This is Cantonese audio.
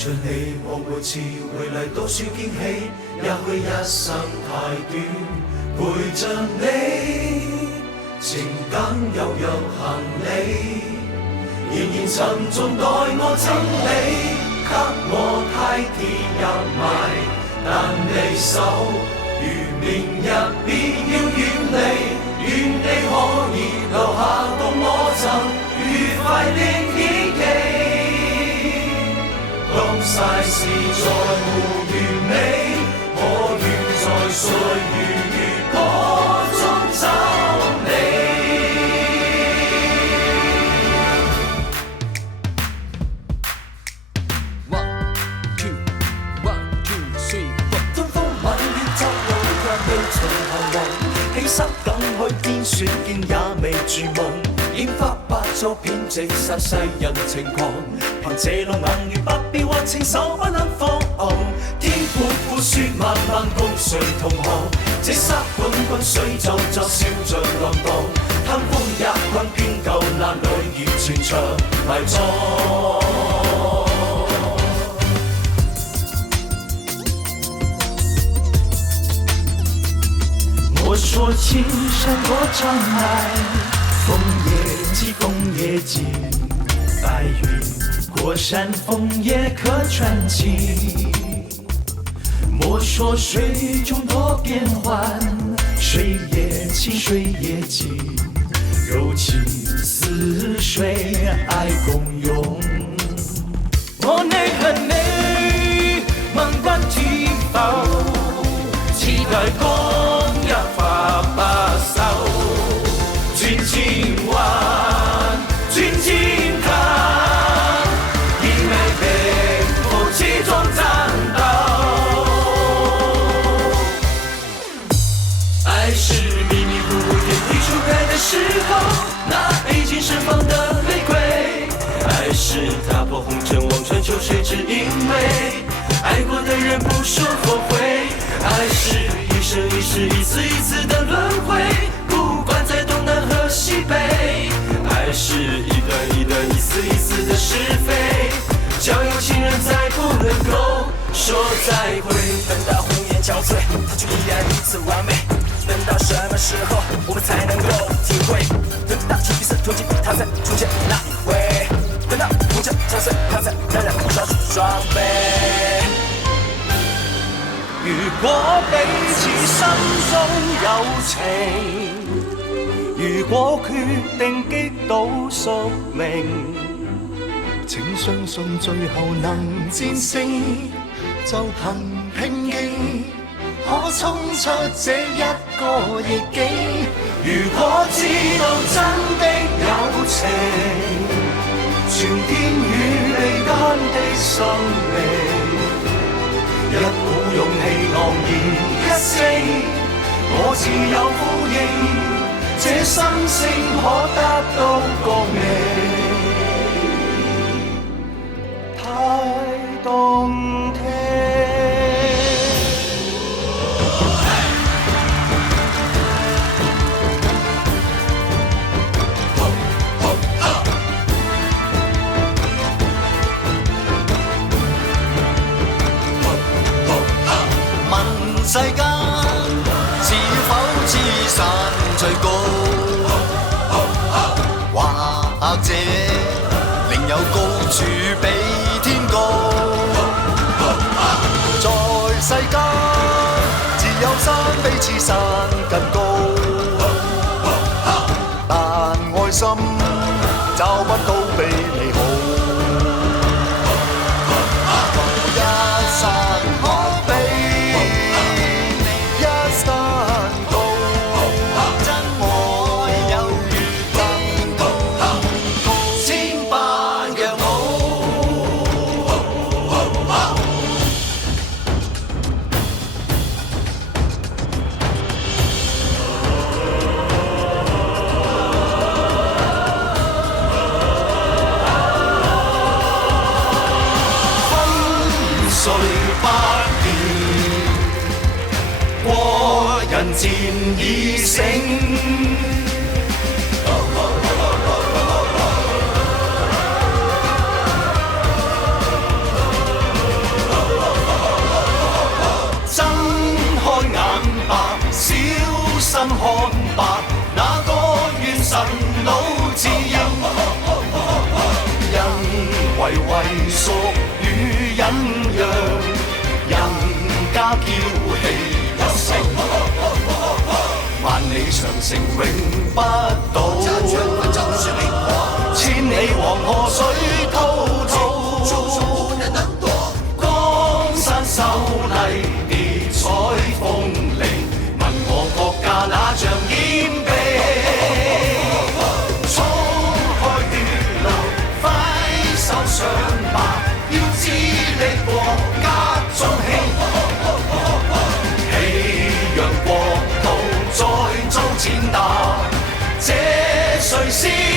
盡你，我每次回嚟都算驚喜。也許一生太短，陪着你，情感悠揚行李，仍然沉重待我整理，給我太貼入埋，但你手如明日便要遠離，願你可以留下共我曾愉快的演技。當世事再無完美，我願在歲月如歌中找你。One two one two three four。東風吻於周圍，卻未曾彷徨，起身等去邊雪見也未絕望。染髮白晝遍直殺世人情狂，憑這路硬如不必或情手不能放昂。天闊闊雪漫漫共誰同航？這沙滾滾水皺皺笑着浪蕩，貪歡也困偏舊男女如全場埋葬。我說青山多障礙，楓葉季，楓葉季，白雲過山，楓葉可傳奇。莫說水中多變幻，水也清，水也靜，柔情似水，愛共湧。我內恨你，猛冠提防，期待公一發把手。君今晚，君今看，一枚被风气中战斗。爱是迷迷糊糊天地初开的时候，那已经释放的玫瑰。爱是踏破红尘，望穿秋水，只因为爱过的人不说后悔。爱是一生一世，一次一次的轮回。不管在东南和西北，爱是一段一段，一次一次的是非。交有情人再不能够说再会，等到红颜憔悴，它就依然如此完美。等到什么时候我们才能够体会？等到青绿色途径它才出现那一回，等到红尘憔悴它才冉冉双宿双飞。如果彼此心中有情，如果決定擊倒宿命，請相信最後能戰勝，就憑拼勁可衝出這一個逆境。如果知道真的有情，全天與你間的生命，一股勇氣昂然一聲，我自有呼應，這心聲可得到共鳴。太動聽。問世間是否知山最高，或者另有高處比天高。在世間自有山比此山更高，但愛心找不到比你好。一山可比一山高，真愛有如更高，千百樣好。誰不變？過人漸已醒。看吧，那個元神老自由。人為屬與忍讓，人家嬌氣有成，萬里長城永不倒。千里黃河水滔滔，江山秀麗，別彩鳳梨，問我國家那像掩蔽。衝開血路，揮手上吧，要致力國家中興，氣揚國土再遭踐踏，這誰是？